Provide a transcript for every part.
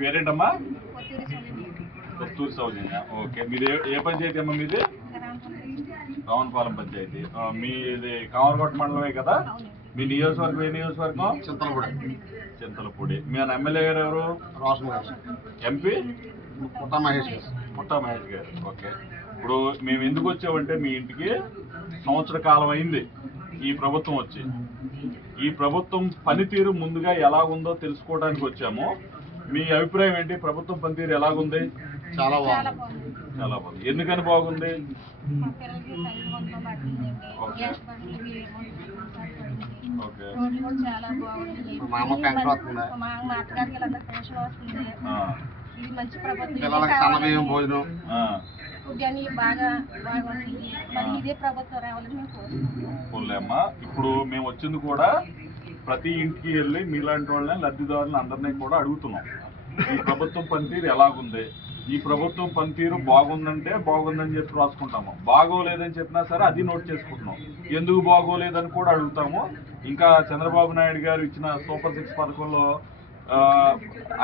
పేరేంటమ్మా? కొత్తూరు సౌజన్య. ఓకే, మీది ఏ పంచాయతీ అమ్మా? మీది రావణపాలెం పంచాయతీ. మీది కామరకోట మండలమే కదా? మీ నియోజకవర్గం ఏ నియోజకవర్గం? చింతలపూడి. మీ ఎమ్మెల్యే గారు ఎవరు? రోషన్ గారు. ఎంపీ పుట్టా మహేష్ గారు. ఓకే, ఇప్పుడు మేము ఎందుకు వచ్చామంటే మీ ఇంటికి సంవత్సర కాలం అయింది ఈ ప్రభుత్వం వచ్చి. ఈ ప్రభుత్వం పనితీరు ముందుగా ఎలా ఉందో తెలుసుకోవడానికి వచ్చాము. మీ అభిప్రాయం ఏంటి? ప్రభుత్వం పనితీరు ఎలాగుంది? చాలా బాగుంది. చాలా బాగుంది. ఎందుకని బాగుంది? ఓకే, పిల్లలకి సన్నబియ్యం భోజనం పోలేమ్మా. ఇప్పుడు మేము వచ్చింది కూడా ప్రతి ఇంటికి వెళ్ళి మీలాంటి వాళ్ళని లబ్ధిదారులను అందరినీ కూడా అడుగుతున్నాం, ఈ ప్రభుత్వం పనితీరు ఎలాగుంది. ఈ ప్రభుత్వం పనితీరు బాగుందంటే బాగుందని చెప్పి రాసుకుంటాము, బాగోలేదని చెప్పినా సరే అది నోట్ చేసుకుంటున్నాం. ఎందుకు బాగోలేదని కూడా అడుగుతాము. ఇంకా చంద్రబాబు నాయుడు గారు ఇచ్చిన సూపర్ 6 పథకంలో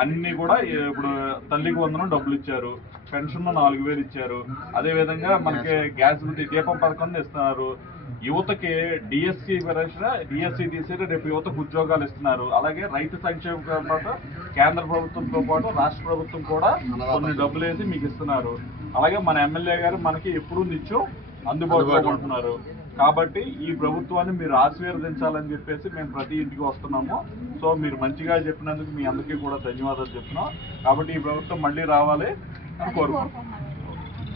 అన్ని కూడా ఇప్పుడు తల్లికి వందనం డబ్బులు ఇచ్చారు, పెన్షన్ 4000 ఇచ్చారు. అదేవిధంగా మనకి గ్యాస్ దీపం పథకం ఇస్తున్నారు. యువతకి డిఎస్సి తీసేది రేపు యువతకు ఉద్యోగాలు ఇస్తున్నారు. అలాగే రైతు సంక్షేమ పాటు కేంద్ర ప్రభుత్వంతో పాటు రాష్ట్ర ప్రభుత్వం కూడా కొన్ని డబ్బులు వేసి మీకు ఇస్తున్నారు. అలాగే మన ఎమ్మెల్యే గారు మనకి ఎప్పుడూ నిత్యం అందుబాటులో ఉంటున్నారు. కాబట్టి ఈ ప్రభుత్వాన్ని మీరు ఆశీర్వదించాలని చెప్పేసి మేము ప్రతి ఇంటికి వస్తున్నాము. సో మీరు మంచిగా చెప్పినందుకు మీ అందరికీ కూడా ధన్యవాదాలు చెప్తున్నాం. కాబట్టి ఈ ప్రభుత్వం మళ్ళీ రావాలి అని కోరుకుంటున్నాం.